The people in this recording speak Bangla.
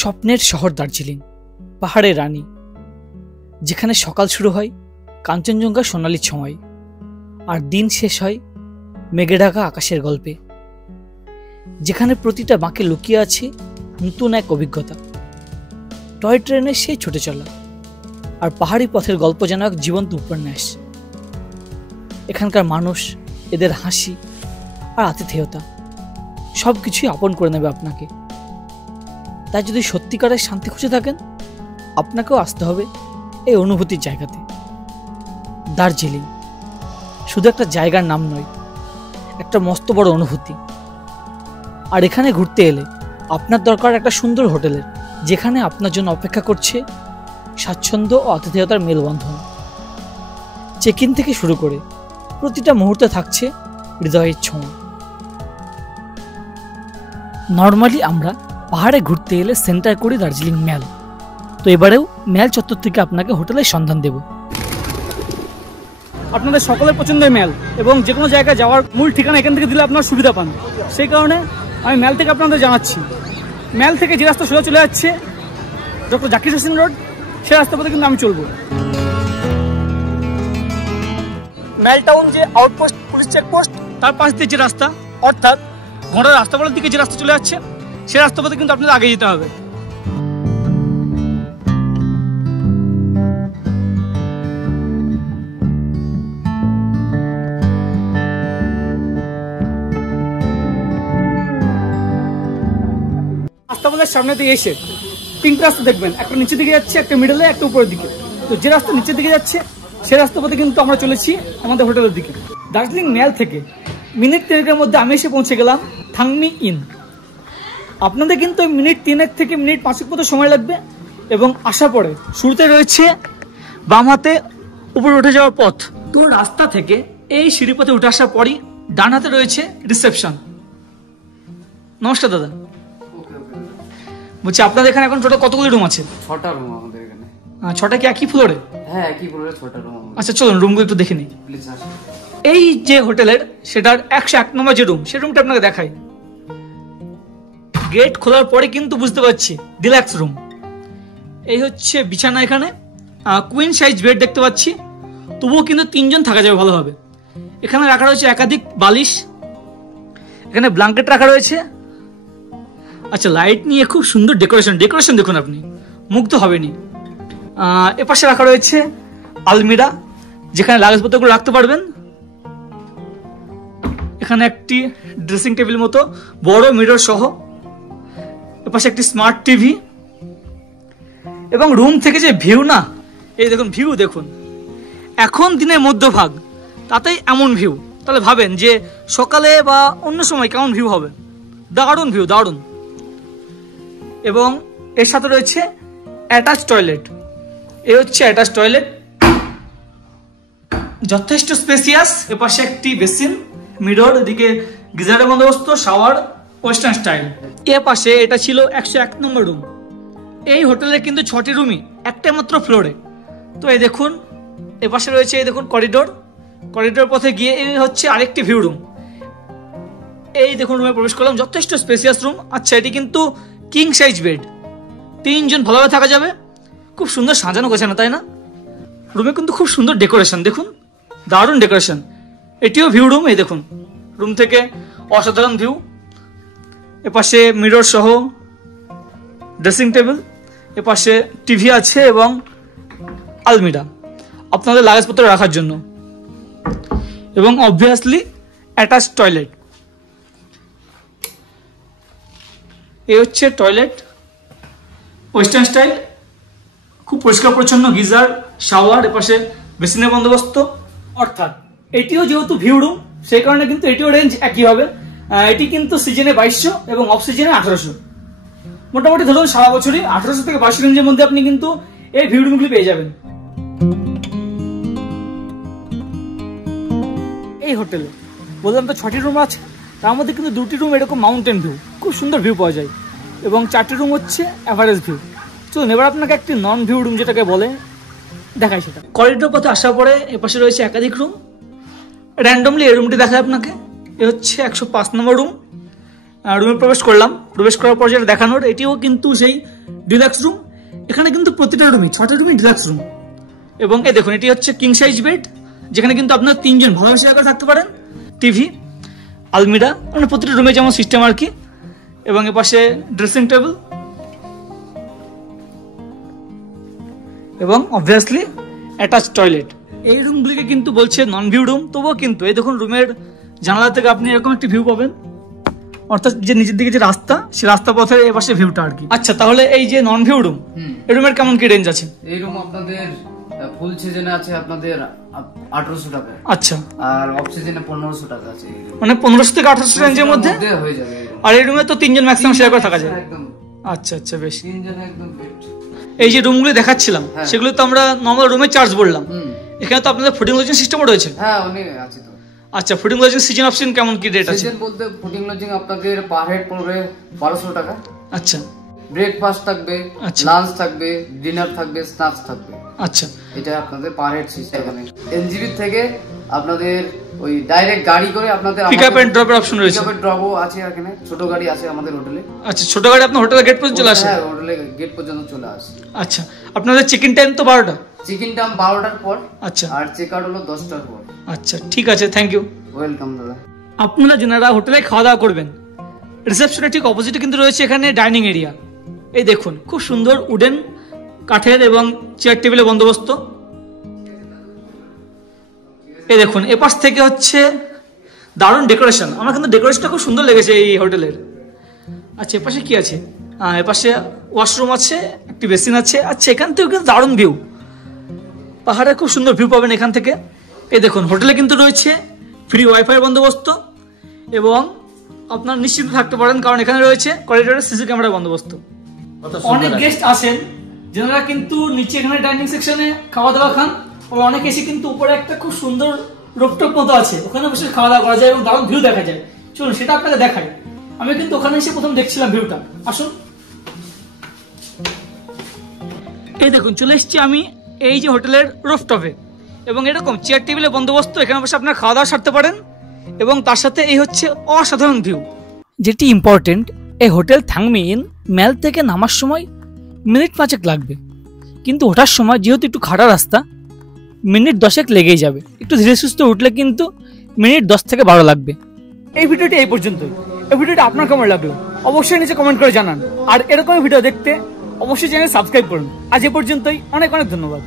স্বপ্নের শহর দার্জিলিং, পাহাড়ের রানী, যেখানে সকাল শুরু হয় কাঞ্চনজঙ্ঘা সোনালি ছোঁয়ায় আর দিন শেষ হয় মেঘে ঢাকা আকাশের গল্পে, যেখানে প্রতিটা বাঁকে লুকিয়ে আছে নতুন এক অভিজ্ঞতা। টয় ট্রেনের সেই ছুটে চলা আর পাহাড়ি পথের গল্প যেন এক জীবন্ত উপন্যাস। এখানকার মানুষ, এদের হাসি আর আতিথেয়তা সব কিছুই আপন করে নেবে আপনাকে। তাই যদি সত্যিকারের শান্তি খুঁজে থাকেন, আপনাকেও আসতে হবে এই অনুভূতির জায়গাতে। দার্জিলিং শুধু একটা জায়গার নাম নয়, একটা মস্ত বড় অনুভূতি। আর এখানে ঘুরতে এলে আপনার দরকার একটা সুন্দর হোটেলের, যেখানে আপনার জন্য অপেক্ষা করছে স্বাচ্ছন্দ্য ও আতিথেয়তার মেলবন্ধন। চেক ইন থেকে শুরু করে প্রতিটা মুহূর্তে থাকছে হৃদয়ের ছোঁয়া। নর্মালি আমরা পাহাড়ে ঘুরতে এলে সেন্টার করি দার্জিলিং ম্যাল, তো এবারেও ম্যাল চত্বর থেকে আপনাকে হোটেলের সন্ধান দেব। আপনাদের সকলের পছন্দের ম্যাল এবং যে কোনো জায়গায় যাওয়ার মূল ঠিকানা এখান থেকে দিলে আপনার সুবিধা পান। সেই কারণে আমি ম্যাল থেকে আপনাদের জানাচ্ছি, ম্যাল থেকে যে রাস্তা সোজা চলে যাচ্ছে ডক্টর জাকির হোসেন রোড, সেই রাস্তা পথে কিন্তু আমি চলবো। ম্যাল টাউন যে আউটপোস্ট পুলিশ চেকপোস্ট, তার পাশ দিয়ে যে রাস্তা, অর্থাৎ ঘোড়ার রাস্তাপালের দিকে যে রাস্তা চলে যাচ্ছে, সেই রাস্তা পথে কিন্তু আপনাদের আগে যেতে হবে। রাস্তাপালের সামনে দিয়ে এসে তিনটা রাস্তা দেখবেন, একটা নিচের দিকে যাচ্ছে, একটা মিডলে, একটা উপরের দিকে। তো যে রাস্তা নিচের দিকে যাচ্ছে সেই রাস্তা পথে কিন্তু আমরা চলেছি আমাদের হোটেলের দিকে। দার্জিলিং ম্যাল থেকে মিনিট 3-এর মধ্যে আমি এসে পৌঁছে গেলাম থাংনি ইন। আপনাদের কিন্তু মিনিট 3 থেকে মিনিট 5 মতো সময় লাগবে। এবং আসার পরে শুরুতে রয়েছে বাম হাতে উপরে উঠে যাওয়ার পথ। তো রাস্তা থেকে এই সিঁড়ি পথে উঠে আসার পরই ডান হাতে রয়েছে রিসেপশন। নমস্কার দাদা, বলছি আপনাদের এখানে এখন টোটাল কতগুলি রুম আছে? 6টা রুম আমাদের এখানে। 6টা কি একই ফ্লোরে? হ্যাঁ, একই ফ্লোরে 6টা রুম। আচ্ছা চলুন রুমগুলো একটু দেখে নিই। প্লিজ আসুন। এই যে হোটেলের সেটার 101 নম্বর যে রুম, সেই রুমটা আপনাকে দেখাই। গেট খোলার পরে কিন্তু বুঝতে পারছি ডিলাক্স রুম। এই হচ্ছে বিছানা, এখানে কুইন সাইজ বেড দেখতে পাচ্ছি, তবুও কিন্তু 3 জন থাকা যাবে ভালোভাবে। এখানে রাখা রয়েছে একাধিক বালিশ, এখানে ব্ল্যাঙ্কেট রাখা রয়েছে। আচ্ছা, লাইট নিয়ে খুব সুন্দর ডেকোরেশন দেখুন, আপনি মুগ্ধ হবেনি। এপাশে রাখা রয়েছে আলমিরা, যেখানে লাগেজপত্রগুলো রাখতে পারবেন। এখানে একটি ড্রেসিং টেবিল মতো বড় মিরর সহ, এপাশে একটি স্মার্ট টিভি। এবং রুম থেকে যে ভিউ, না এই দেখুন ভিউ দেখুন, এখন দিনের মধ্যভাগ তাতেই এমন ভিউ, তাহলে ভাবেন যে সকালে বা অন্য সময় কেমন ভিউ হবে। দারুণ ভিউ, দারুণ। এবং এর সাথে রয়েছে অ্যাটাচ টয়লেট। এই হচ্ছে অ্যাটাচ টয়লেট, যথেষ্ট স্পেসিয়াস। এপাশে একটি বেসিন, মিরর, এদিকে গিজারের বন্দোবস্ত, শাওয়ার ওয়েস্টার্ন স্টাইল। এ পাশে এটা ছিল 101 নম্বর রুম। এই হোটেলের কিন্তু 6টি রুমই একটা মাত্র ফ্লোরে। তো এই দেখুন এপাশে রয়েছে, এই দেখুন করিডোর পথে গিয়ে এই হচ্ছে আরেকটি ভিউ রুম। এই দেখুন রুমে প্রবেশ করলাম, যথেষ্ট স্পেসিয়াস রুম। আচ্ছা, এটি কিন্তু কিং সাইজ বেড, 3 জন ভালোভাবে থাকা যাবে। খুব সুন্দর সাজানো গোছানো, তাই না? রুমে কিন্তু খুব সুন্দর ডেকোরেশন দেখুন, দারুণ ডেকোরেশন। এটিও ভিউ রুম, এই দেখুন রুম থেকে অসাধারণ ভিউ। এপাশে মিরর সহ ড্রেসিং টেবিল, এপাশে টিভি আছে এবং আলমিরা আপনাদের লাগেজপত্র রাখার জন্য, এবং অবভিয়াসলি অ্যাটাচ টয়লেট। এই হচ্ছে টয়লেট, ওয়েস্টার্ন স্টাইল, খুব পরিষ্কার পরিচ্ছন্ন, গিজার, শাওয়ার, এপাশে বেসিনের বন্দোবস্ত। অর্থাৎ এটিও যেহেতু ভিউ রুম, সেই কারণে কিন্তু এটিও রেঞ্জ একই হবে। এটি কিন্তু সিজনে 2200 এবং অফ সিজনে 1800। মোটামুটি ধরুন সারা বছরই 1800 থেকে 2200 রেঞ্জের মধ্যে আপনি কিন্তু এই ভিউ রুমগুলি পেয়ে যাবেন। এই হোটেলে বললাম তো 6টি রুম আছে, তার মধ্যে কিন্তু 2টি রুম এরকম মাউন্টেন ভিউ, খুব সুন্দর ভিউ পাওয়া যায়, এবং 4টি রুম হচ্ছে অ্যাভারেজ ভিউ। চলুন এবার আপনাকে একটি নন ভিউ রুম যেটাকে বলে দেখাই সেটা। করিডোর পথে আসার পরে এপাশে রয়েছে একাধিক রুম। র্যান্ডমলি এই রুমটি দেখায় আপনাকে। এ হচ্ছে 105 নম্বর রুম। রুমে প্রবেশ করলাম। প্রবেশ করার পর যেটা দেখানোর, এটিও কিন্তু সেই ডিলাক্স রুম। এখানে কিন্তু প্রতিটা রুমই 6টা রুমই ডিলাক্স রুম। এবং এই দেখুন, এটি হচ্ছে কিং সাইজ বেড, যেখানে কিন্তু আপনার 3 জন ভালোবাসা করে থাকতে পারেন। টিভি, আলমিরা, মানে প্রতিটা রুমে যেমন সিস্টেম আর কি। এবং এপাশে ড্রেসিং টেবিল এবং অবভিয়াসলি অ্যাটাচ টয়লেট। এই রুমগুলিকে কিন্তু বলছে নন ভিউ রুম, তবুও কিন্তু এই দেখুন রুমের জানালা থেকে আপনি এরকম একটি ভিউ পাবেন, অর্থাৎ যে নিচের দিকে যে রাস্তা, সেই রাস্তা পথের এপাশে ভিউটা আর কি। আচ্ছা, তাহলে এই যে নন ভিউ রুম, এই রুমের কেমন কি রেঞ্জ আছে? এই রুম আপনাদের ফুল সিজনে আছে আপনাদের 1800 টাকা। আচ্ছা, আর অফ সিজনে 1500 টাকা আছে। মানে 1500 থেকে 1800 রেঞ্জের মধ্যে হয়ে যাবে। আর এই রুমে তো 3 জন ম্যাক্সিমাম শেয়ার করে থাকা যায়। একদম। আচ্ছা আচ্ছা, বেশ। 3 জন একদম ফিট। এই যে রুমগুলো দেখাচ্ছিলাম, সেগুলো তো আমরা নর্মাল রুমে চার্জ বললাম। এখানে তো আপনাদের ফুডিং লজিং সিস্টেমও রয়েছে। হ্যাঁ, অনেক আছে তো। আচ্ছা, ফুডিং লজিং সিজন অপশন কেমন কি রেট আছে? সিজন বলতে ফুডিং লজিং আপনাদের পার হেড পড়বে 1200 টাকা। আচ্ছা, ব্রেকফাস্ট থাকবে, লাঞ্চ থাকবে, ডিনার থাকবে, স্ন্যাক্স থাকবে। আচ্ছা, এটা আপনাদের পার হেড সিস্টেম। এনজিবি থেকে আপনাদের ওই ডাইরেক্ট গাড়ি করে আপনাদের পিকআপ এন্ড ড্রপের অপশন রয়েছে। পিকআপ এন্ড ড্রপও আছে এখানে, ছোট গাড়ি আছে আমাদের হোটেলে। আচ্ছা, ছোট গাড়ি আপনার হোটেলের গেট পর্যন্ত চলে আসে? হ্যাঁ, হোটেলের গেট পর্যন্ত চলে আসে। আচ্ছা, আপনাদের চেক ইন টাইম তো 12টা? চেক ইন টাইম 12টার পর। আচ্ছা, আর চেক আউট হলো 10টার পর। আচ্ছা, ঠিক আছে, থ্যাংক ইউ। ওয়েলকাম দাদা। আপনারা যারা হোটেলে খাওয়া দাওয়া করবেন, রিসেপশনের ঠিক অপোজিটে কিন্তু রয়েছে এখানে ডাইনিং এরিয়া। এই দেখুন, খুব সুন্দর উডেন কাঠের এবং চেয়ার টেবিলের বন্দোবস্ত। এই দেখুন, এপাশ থেকে হচ্ছে দারুণ ডেকোরেশন। আমার কিন্তু ডেকোরেশনটা খুব সুন্দর লেগেছে এই হোটেলের। আচ্ছা, এপাশে কি আছে? এপাশে ওয়াশরুম আছে, একটি বেসিন আছে। আচ্ছা, এখান থেকেও কিন্তু দারুণ ভিউ, পাহাড়ে খুব সুন্দর ভিউ পাবেন এখান থেকে। এই দেখুন, হোটেলে কিন্তু রয়েছে ফ্রি ওয়াইফাই বন্দোবস্ত এবং আপনার নিশ্চিন্ত থাকতে পারেন, কারণ এখানে রয়েছে করিডোরে সিসি ক্যামেরা বন্দোবস্ত। অনেক গেস্ট আসেন যারা কিন্তু নিচে এখানে ডাইনিং সেকশনে খাওয়া দাওয়া খান, আর অনেক এসে কিন্তু উপরে একটা খুব সুন্দর রোপটপ মতো আছে, ওখানে বসে খাওয়া দাওয়া করা যায় এবং দারুণ ভিউ দেখা যায়। চলুন সেটা আপনাকে দেখাই। আমি কিন্তু ওখানে এসে প্রথম দেখছিলাম ভিউটা। আসুন, এই দেখুন, চলে এসেছি আমি এই যে হোটেলের রুফটপে, এবং এরকম চেয়ার টেবিলের বন্দোবস্ত, এখানে বসে আপনারা খাওয়া দাওয়া সারতে পারেন এবং তার সাথে এই হচ্ছে অসাধারণ ভিউ। যেটি ইম্পর্টেন্ট, এই হোটেল থাংমিইন ম্যাল থেকে নামার সময় মিনিট 5 লাগবে, কিন্তু ওঠার সময় যেহেতু একটু খাড়া রাস্তা, মিনিট 10 লেগেই যাবে। একটু ধীরে সুস্থে উঠলে কিন্তু মিনিট 10 থেকে 12 লাগবে। এই ভিডিওটি এই পর্যন্তই। এই ভিডিওটি আপনার কেমন লাগলো অবশ্যই নিচে কমেন্ট করে জানান, আর এরকম ভিডিও দেখতে অবশ্যই চ্যানেল সাবস্ক্রাইব করুন। আজ এ পর্যন্তই, অনেক অনেক ধন্যবাদ।